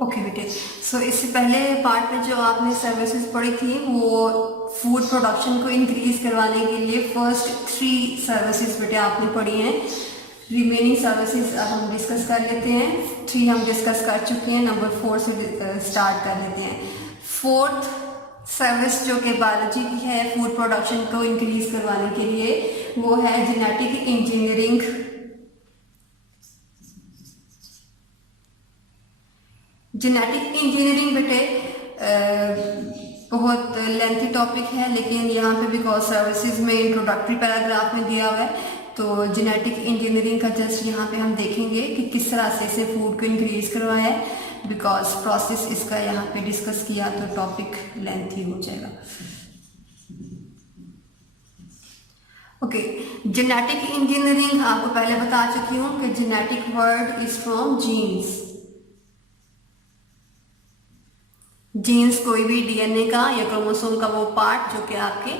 Okay बेटे, सो इससे पहले पार्ट में जो आपने सर्विसेज पढ़ी थी वो फूड प्रोडक्शन को इंक्रीज करवाने के लिए फर्स्ट 3 सर्विसेज बेटे आपने पढ़ी हैं। रिमेनिंग सर्विसेज हम डिस्कस कर लेते हैं। 3 हम डिस्कस कर चुके हैं, नंबर 4 से स्टार्ट कर लेते हैं। फोर्थ सर्विस जो कि बायोलॉजी की है फूड प्रोडक्शन को इंक्रीज करवाने के लिए, वो है जेनेटिक इंजीनियरिंग। जेनेटिक इंजीनियरिंग बेटे बहुत लेंथी टॉपिक है, लेकिन यहाँ पे बिकॉज सर्विसेज में इंट्रोडक्टरी पैराग्राफ में दिया हुआ है, तो जेनेटिक इंजीनियरिंग का जस्ट यहाँ पे हम देखेंगे कि किस तरह से इसे फूड को इंक्रीज करवाया है। बिकॉज प्रोसेस इसका यहाँ पे डिस्कस किया तो टॉपिक लेंथी हो जाएगा। ओके, जेनेटिक इंजीनियरिंग आपको पहले बता चुकी हूँ कि genetic word is from genes. Genes कोई भी डीएनए का या क्रोमोसोम का वो पार्ट जो कि आपके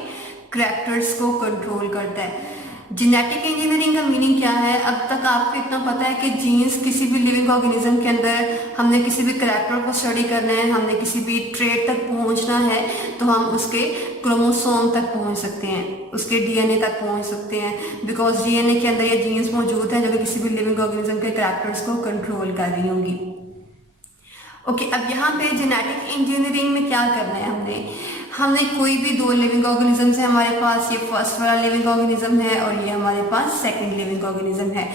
करैक्टर्स को कंट्रोल करता है। जेनेटिक इंजीनियरिंग का मीनिंग क्या है? अब तक आपको इतना पता है कि जीन्स किसी भी लिविंग ऑर्गेनिज्म के अंदर, हमने किसी भी करैक्टर को स्टडी करना है, हमने किसी भी ट्रेट तक पहुंचना है, तो हम उसके क्रोमोसोम तक पहुंच सकते हैं, उसके डीएनए तक पहुंच सकते हैं। बिकॉज डीएनए के अंदर ये जीन्स मौजूद है जो कि किसी भी लिविंग ऑर्गेनिज्म के करैक्टर्स को कंट्रोल कर रही होंगी। ओके, अब यहाँ पे जेनेटिक इंजीनियरिंग में क्या करना है? हमने कोई भी 2 लिविंग ऑर्गेनिजम्स है हमारे पास, ये फर्स्ट वाला लिविंग ऑर्गेनिज्म है और ये हमारे पास सेकंड लिविंग ऑर्गेनिज्म है।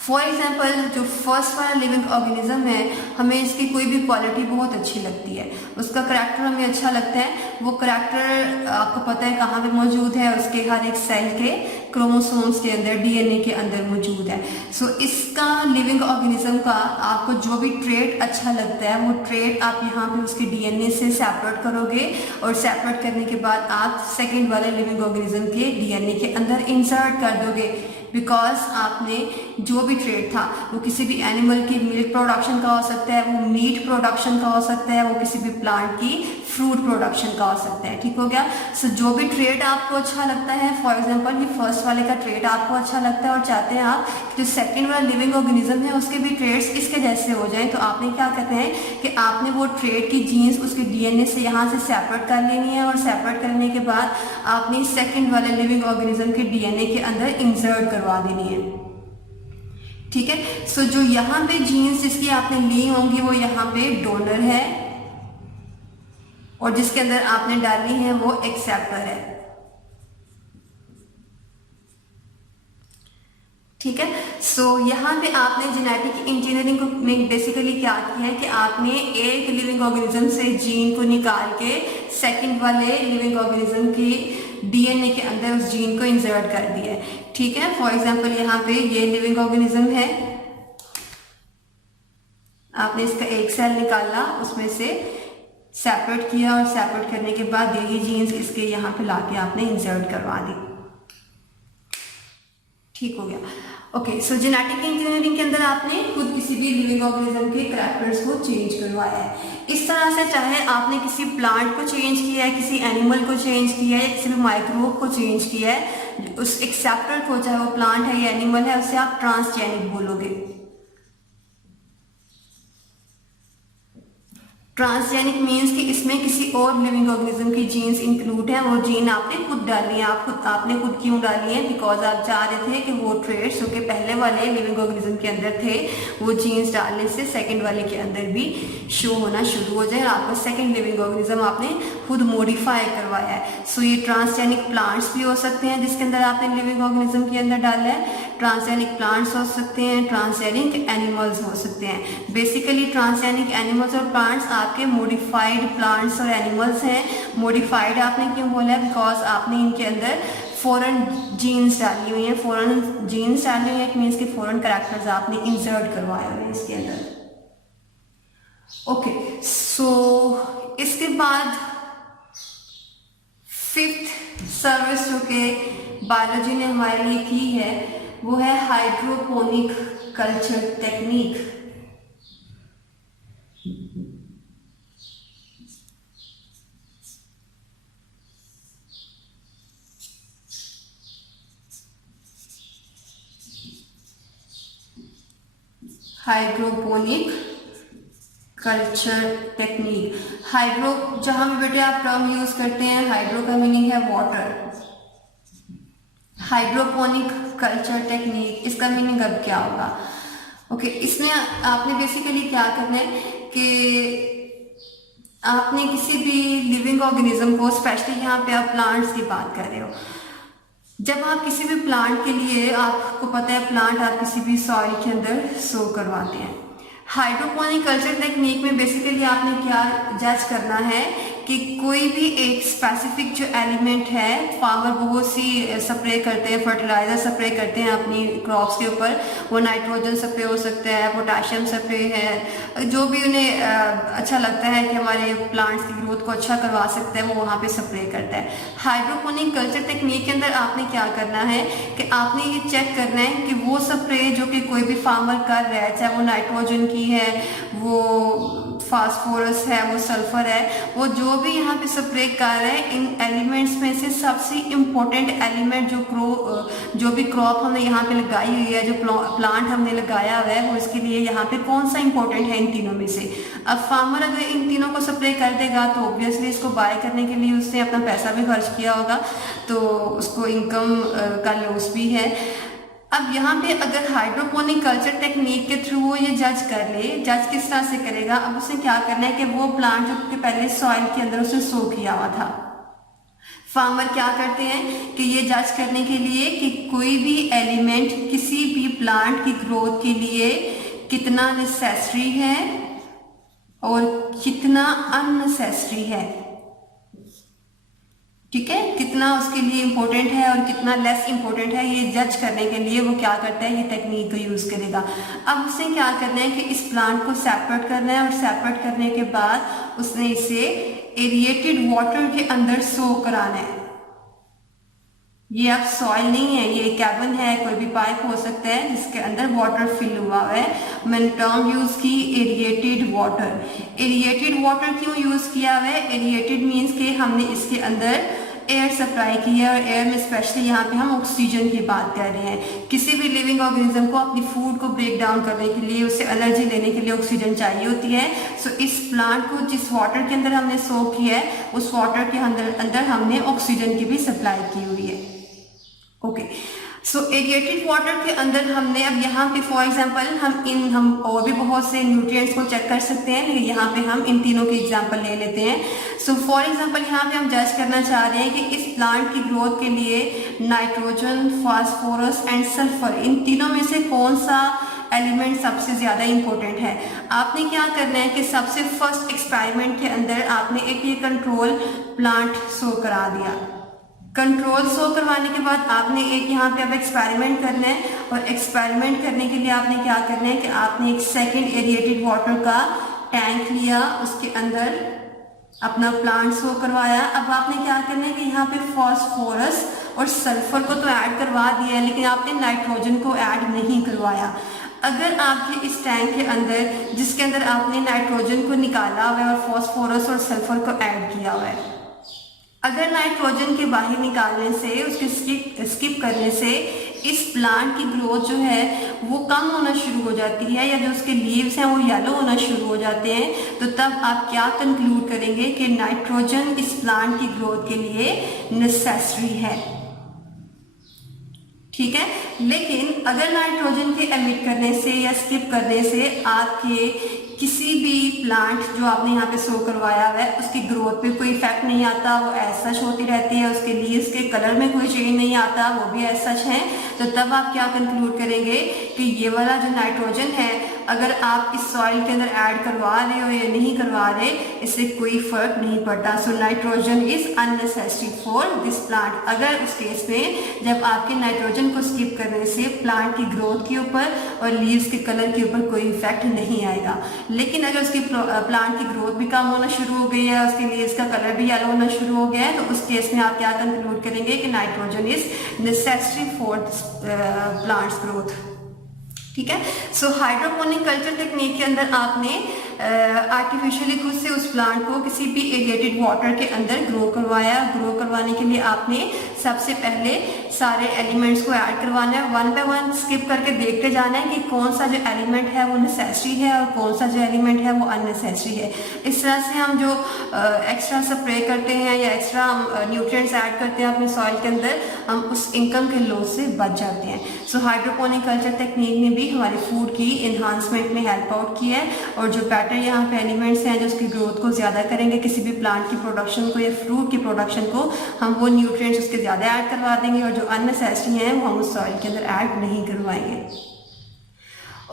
फॉर एग्जाम्पल जो फर्स्ट वाला लिविंग ऑर्गेनिज्म है, हमें इसकी कोई भी क्वालिटी बहुत अच्छी लगती है, उसका करैक्टर हमें अच्छा लगता है। वो करैक्टर आपको पता है कहाँ पे मौजूद है? उसके हर एक सेल के क्रोमोसोम्स के अंदर, डीएनए के अंदर मौजूद है। सो इसका लिविंग ऑर्गेनिज्म का आपको जो भी ट्रेट अच्छा लगता है, वो ट्रेट आप यहाँ पे उसके डीएनए से सेपरेट करोगे और सेपरेट करने के बाद आप सेकेंड वाले लिविंग ऑर्गेनिज्म के डीएनए के अंदर इंसर्ट कर दोगे। बिकॉज आपने जो भी ट्रेड था वो किसी भी एनिमल की मिल्क प्रोडक्शन का हो सकता है, वो मीट प्रोडक्शन का हो सकता है, वो किसी भी प्लांट की फ्रूट प्रोडक्शन का हो सकता है। ठीक हो गया? सो जो भी ट्रेड आपको अच्छा लगता है, फॉर एग्जांपल ये फर्स्ट वाले का ट्रेड आपको अच्छा लगता है और चाहते हैं आप कि जो सेकंड वाला लिविंग ऑर्गेनिज्म है उसके भी ट्रेड्स इसके जैसे हो जाएं, तो आपने क्या करना है कि आपने वो ट्रेड की जीन्स उसके डीएनए से यहाँ से सेपरेट कर लेनी है और सेपरेट करने के बाद आपने सेकेंड वाले लिविंग ऑर्गेनिज्म के डीएनए के अंदर इंसर्ट करवा देनी है। ठीक है? सो जो यहाँ पे जीन्स जिसकी आपने ली होंगी वो यहाँ पे डोनर है और जिसके अंदर आपने डालनी है वो एक्सेप्टर है। ठीक है? सो यहाँ पे आपने जेनेटिक इंजीनियरिंग को में बेसिकली क्या किया है कि आपने एक लिविंग ऑर्गेनिज्म से जीन को निकाल के सेकंड वाले लिविंग ऑर्गेनिज्म की डीएनए के अंदर उस जीन को इंसर्ट कर दिया है। ठीक है? फॉर एग्जांपल यहाँ पे ये लिविंग ऑर्गेनिज्म है, आपने इसका एक सेल निकाला, उसमें से सेपरेट किया और सेपरेट करने के बाद यही जीन्स इसके यहाँ पे लाके आपने इंसर्ट करवा दी। ठीक हो गया? ओके, सो जेनेटिक इंजीनियरिंग के अंदर आपने खुद किसी भी लिविंग ऑर्गेनिज्म के करैक्टर्स को चेंज करवाया है। इस तरह से चाहे आपने किसी प्लांट को चेंज किया है, किसी एनिमल को चेंज किया है, किसी भी माइक्रोब को चेंज किया है, उस एक्सेप्टर को, चाहे वो प्लांट है या एनिमल है, उसे आप ट्रांसजेनिक बोलोगे। ट्रांसजेनिक मीन्स कि इसमें किसी और लिविंग ऑर्गेनिज्म की जीन्स इंक्लूड है, वो जीन आपने खुद डाली है। आपने खुद क्यों डाली है? बिकॉज आप चाह रहे थे कि वो ट्रेड्स जो कि पहले वाले लिविंग ऑर्गेनिज्म के अंदर थे, वो जीन्स डालने से सेकंड वाले के अंदर भी शो होना शुरू हो जाए। आपका सेकंड लिविंग ऑर्गेनिज्म आपने खुद मॉडिफाई करवाया है। सो ये ट्रांसजेनिक प्लांट्स भी हो सकते हैं जिसके अंदर आपने लिविंग ऑर्गेनिज्म के अंदर डाला है, ट्रांसजेनिक प्लांट्स हो सकते हैं, ट्रांसजेनिक एनिमल्स हो सकते हैं। बेसिकली ट्रांसजेनिक एनिमल्स और प्लांट्स आपके मॉडिफाइड प्लांट्स और एनिमल्स हैं। मॉडिफाइड आपने क्यों बोला है? बिकॉज आपने इनके अंदर फॉरेन जीन्स डाली हुई हैं। फॉरेन जीन्स डाली हुई है मीन्स के फॉरेन कैरेक्टर्स आपने इंसर्ट करवाए हुए हैं इसके अंदर। ओके, सो इसके बाद फिफ्थ सर्विस जो कि बायोलॉजी ने हमारे लिए की है वो है hydroponic culture technique. Hydroponic culture technique. Hydro, जहां भी बेटे आप टर्म यूज करते हैं, हाइड्रो का मीनिंग है वाटर। हाइड्रोपोनिक कल्चर टेक्निक, इसका मीनिंग अब क्या होगा? ओके, इसमें आपने बेसिकली क्या करना है कि आपने किसी भी लिविंग ऑर्गेनिज्म को, स्पेशली यहाँ पे आप प्लांट्स की बात कर रहे हो, जब आप किसी भी प्लांट के लिए, आपको पता है प्लांट आप किसी भी सॉइल के अंदर सो करवाते हैं। हाइड्रोपोनिक कल्चर टेक्निक में बेसिकली आपने क्या जज करना है कि कोई भी एक स्पेसिफिक जो एलिमेंट है, फार्मर बहुत सी स्प्रे करते हैं, फर्टिलाइजर स्प्रे करते हैं अपनी क्रॉप्स के ऊपर, वो नाइट्रोजन स्प्रे हो सकता है, पोटाशियम स्प्रे है, जो भी उन्हें अच्छा लगता है कि हमारे प्लांट्स की ग्रोथ को अच्छा करवा सकता है, वो वहाँ पे स्प्रे करता है। हाइड्रोपोनिक कल्चर टेक्निक के अंदर आपने क्या करना है कि आपने ये चेक करना है कि वो स्प्रे जो कि कोई भी फार्मर कर रहा है, चाहे वो नाइट्रोजन की है, वो फास्फोरस है, वो सल्फर है, वो जो भी यहाँ पे स्प्रे कर रहे हैं, इन एलिमेंट्स में से सबसे इम्पोर्टेंट एलिमेंट जो भी क्रॉप हमने यहाँ पे लगाई हुई है, जो प्लांट हमने लगाया हुआ है, वो इसके लिए यहाँ पे कौन सा इंपॉर्टेंट है इन तीनों में से। अब फार्मर अगर इन तीनों को स्प्रे कर देगा तो ऑब्वियसली इसको बाय करने के लिए उसने अपना पैसा भी खर्च किया होगा, तो उसको इनकम का लॉस भी है। अब यहाँ पे अगर हाइड्रोपोनिक कल्चर टेक्निक के थ्रू वो ये जज कर ले, जज किस तरह से करेगा? अब उसने क्या करना है कि वो प्लांट जो कि पहले सॉइल के अंदर उसने सो किया हुआ था, फार्मर क्या करते हैं कि ये जज करने के लिए कि कोई भी एलिमेंट किसी भी प्लांट की ग्रोथ के लिए कितना नेसेसरी है और कितना अननेसेसरी है, ठीक है, कितना उसके लिए इम्पोर्टेंट है और कितना लेस इम्पोर्टेंट है, ये जज करने के लिए वो क्या करता है, ये टेक्निक को यूज करेगा। अब उसने क्या करना है कि इस प्लांट को सेपरेट करना है, और सेपरेट करने के बाद उसने इसे एरिएटेड वाटर के अंदर सो कराना है। ये अब सॉइल नहीं है, ये कैबिन है, कोई भी पाइप हो सकता है जिसके अंदर वाटर फिल हुआ है। मैंने टर्म यूज की एरिएटेड वाटर। एरिएटेड वाटर क्यों यूज किया है? एरिएटेड मीन्स के हमने इसके अंदर एयर सप्लाई की है, और एयर में स्पेशली यहाँ पे हम ऑक्सीजन की बात कर रहे हैं। किसी भी लिविंग ऑर्गेनिज्म को अपनी फूड को ब्रेक डाउन करने के लिए, उससे एनर्जी लेने के लिए ऑक्सीजन चाहिए होती है। सो इस प्लांट को जिस वाटर के अंदर हमने सो किया है, उस वाटर के अंदर हमने ऑक्सीजन की भी सप्लाई की हुई है। ओके, सो एरिएटेड वाटर के अंदर हमने, अब यहाँ पे फॉर एग्जांपल हम और भी बहुत से न्यूट्रिएंट्स को चेक कर सकते हैं, लेकिन यहाँ पे हम इन तीनों के एग्जांपल ले लेते हैं। सो फॉर एग्जांपल यहाँ पे हम जज करना चाह रहे हैं कि इस प्लांट की ग्रोथ के लिए नाइट्रोजन, फास्फोरस एंड सल्फर, इन तीनों में से कौन सा एलिमेंट सबसे ज्यादा इंपॉर्टेंट है। आपने क्या करना है कि सबसे फर्स्ट एक्सपेरिमेंट के अंदर आपने एक ये कंट्रोल प्लांट शो करा दिया। कंट्रोल शो करवाने के बाद आपने एक यहाँ पे अब एक्सपेरिमेंट करना है, और एक्सपेरिमेंट करने के लिए आपने क्या करना है कि आपने एक सेकंड एरिएटेड वाटर का टैंक लिया, उसके अंदर अपना प्लांट शो करवाया। अब आपने क्या करना है कि यहाँ पे फास्फोरस और सल्फर को तो ऐड करवा दिया है, लेकिन आपने नाइट्रोजन को ऐड नहीं करवाया। अगर आपके इस टैंक के अंदर, जिसके अंदर आपने नाइट्रोजन को निकाला हुआ है और फास्फोरस और सल्फर को ऐड किया हुआ है, अगर नाइट्रोजन के बाहर निकालने से, उसके स्किप करने से इस प्लांट की ग्रोथ जो है वो कम होना शुरू हो जाती है, या जो उसके लीव्स हैं वो येलो होना शुरू हो जाते हैं, तो तब आप क्या कंक्लूड करेंगे कि नाइट्रोजन इस प्लांट की ग्रोथ के लिए नेसेसरी है, ठीक है। लेकिन अगर नाइट्रोजन के एमिट करने से या स्किप करने से आपके किसी भी प्लांट जो आपने यहाँ पे शो करवाया है उसकी ग्रोथ पे कोई इफेक्ट नहीं आता, वो ऐसा होती रहती है, उसके लीव्स के कलर में कोई चेंज नहीं आता, वो भी ऐसा है, तो तब आप क्या कंक्लूड करेंगे कि ये वाला जो नाइट्रोजन है, अगर आप इस सॉइल के अंदर ऐड करवा रहे हो या नहीं करवा रहे, इससे कोई फर्क नहीं पड़ता। So nitrogen is unnecessary for this plant. अगर उस केस में जब आपके नाइट्रोजन को स्किप करने से प्लांट की ग्रोथ के ऊपर और लीव्स के कलर के ऊपर कोई इफेक्ट नहीं आएगा, लेकिन अगर उसकी प्लांट की ग्रोथ भी कम होना शुरू हो गई है, उसके लीव्स का कलर भी येलो होना शुरू हो गया है, तो उस केस में आप क्या कंक्लूड करेंगे कि nitrogen is necessary for plants growth, ठीक है। सो हाइड्रोपोनिक कल्चर टेक्निक के अंदर आपने आर्टिफिशियली खुद से उस प्लांट को किसी भी एरिएटेड वाटर के अंदर ग्रो करवाया। ग्रो करवाने के लिए आपने सबसे पहले सारे एलिमेंट्स को ऐड करवाना है, वन बाय वन स्किप करके देखते जाना है कि कौन सा जो एलिमेंट है वो नेसेसरी है और कौन सा जो एलिमेंट है वो अननेसेसरी है। इस तरह से हम जो एक्स्ट्रा स्प्रे करते हैं या एक्स्ट्रा न्यूट्रिएंट्स ऐड करते हैं अपने सॉइल के अंदर, हम उस इनकम के लॉस से बच जाते हैं। सो हाइड्रोपोनिक कल्चर टेक्निक ने भी हमारी फूड की इन्हांसमेंट में हेल्प आउट किया है, और जो बेटर यहाँ पे एलिमेंट्स हैं जो उसकी ग्रोथ को ज़्यादा करेंगे, किसी भी प्लांट की प्रोडक्शन को या फ्रूट की प्रोडक्शन को, हम वो न्यूट्रिएंट्स उसके ज़्यादा ऐड करवा देंगे, और जो अननेसेसरी हैं वो हम उस सॉइल के अंदर ऐड नहीं करवाएंगे।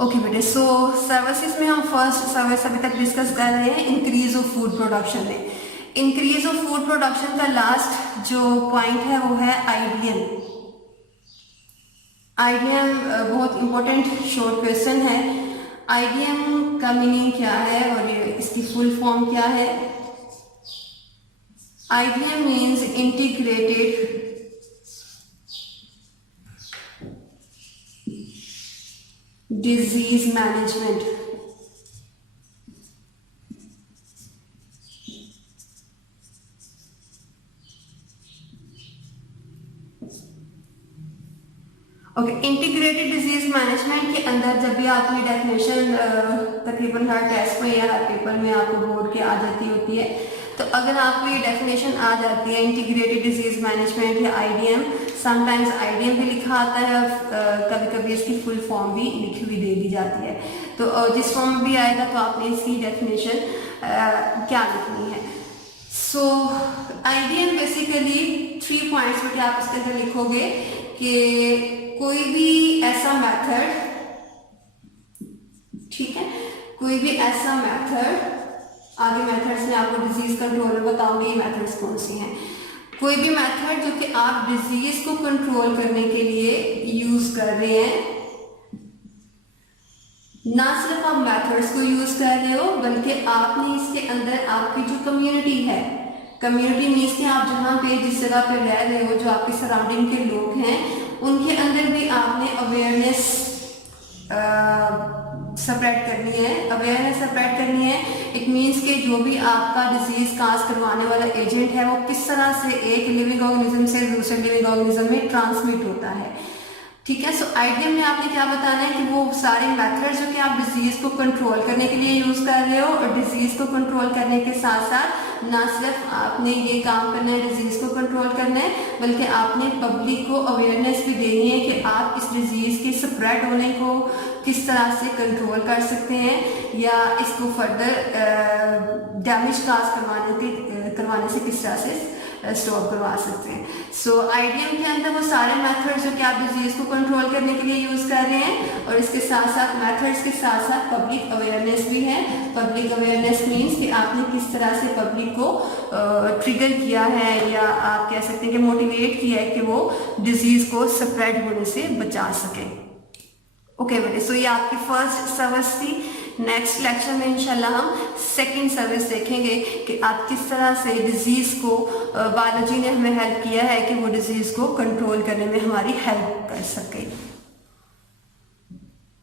ओके बेटे, सो सर्विसेज में हम फर्स्ट सर्विस अभी तक डिस्कस कर रहे हैं इंक्रीज ऑफ फूड प्रोडक्शन में। इंक्रीज ऑफ फूड प्रोडक्शन का लास्ट जो पॉइंट है वो है आईडीएम। आईडीएम बहुत इंपॉर्टेंट शॉर्ट क्वेश्चन है। आईडीएम का मीनिंग क्या है और इसकी फुल फॉर्म क्या है? IDM means integrated disease management. Okay, integrated disease management के अंदर जब भी आपकी डेफिनेशन तकरीबन हर टेस्ट में या हर पेपर में आपको बोर्ड के आ जाती होती है, तो अगर आपको ये डेफिनेशन आ जाती है इंटीग्रेटेड डिजीज मैनेजमेंट या आईडीएम, समटाइम्स आईडीएम भी लिखा आता है और कभी कभी इसकी फुल फॉर्म भी लिखी हुई दे दी जाती है। तो जिस फॉर्म में भी आएगा तो आपने इसकी डेफिनेशन क्या लिखनी है। सो आईडीएम बेसिकली 3 पॉइंट्स में आप इसके अंदर लिखोगे कि कोई भी ऐसा मेथड, ठीक है, कोई भी ऐसा मेथड, आगे मेथड्स में आपको डिजीज कंट्रोल में बताऊंगी ये मेथड्स कौन सी हैं। कोई भी मेथड जो कि आप डिजीज को कंट्रोल करने के लिए यूज कर रहे हैं, ना सिर्फ आप मेथड्स को यूज कर रहे हो बल्कि आपने इसके अंदर आपकी जो कम्युनिटी है, कम्युनिटी मीन्स कि आप जहाँ पे जिस जगह पे रह रहे हो, जो आपके सराउंडिंग के लोग हैं, उनके अंदर भी आपने अवेयरनेस स्प्रेड करनी है। अवेयरनेस स्प्रेड करनी है, इट मीन्स कि जो भी आपका डिजीज काज करवाने वाला एजेंट है वो किस तरह से एक लिविंग ऑर्गेनिज्म से दूसरे लिविंग ऑर्गेनिज्म में ट्रांसमिट होता है। ठीक है, सो आईडीएम में आपने क्या बताना है कि वो सारे मेथड जो कि आप डिजीज को कंट्रोल करने के लिए यूज कर रहे हो, और डिजीज को कंट्रोल करने के साथ साथ ना सिर्फ आपने ये काम करना है डिजीज को कंट्रोल करना है, बल्कि आपने पब्लिक को अवेयरनेस भी देनी है कि आप इस डिजीज के स्प्रेड होने को किस तरह से कंट्रोल कर सकते हैं या इसको फर्दर डैमेज काज करवाने से किस तरह से स्टॉप करवा सकते हैं। सो आईडीएम के अंदर वो सारे मेथड्स जो कि आप डिजीज को कंट्रोल करने के लिए यूज कर रहे हैं, और इसके साथ साथ मेथड्स के साथ साथ पब्लिक अवेयरनेस भी है। पब्लिक अवेयरनेस मीन्स कि आपने किस तरह से पब्लिक को ट्रिगर किया है, या आप कह सकते हैं कि मोटिवेट किया है कि वो डिजीज को स्प्रेड होने से बचा सके। ओके बेटे, सो ये आपकी फर्स्ट सर्विस थी। नेक्स्ट लेक्चर में इंशाल्लाह हम सेकंड सर्विस देखेंगे कि आप किस तरह से डिजीज को, बायोलॉजी ने हमें हेल्प किया है कि वो डिजीज को कंट्रोल करने में हमारी हेल्प कर सके।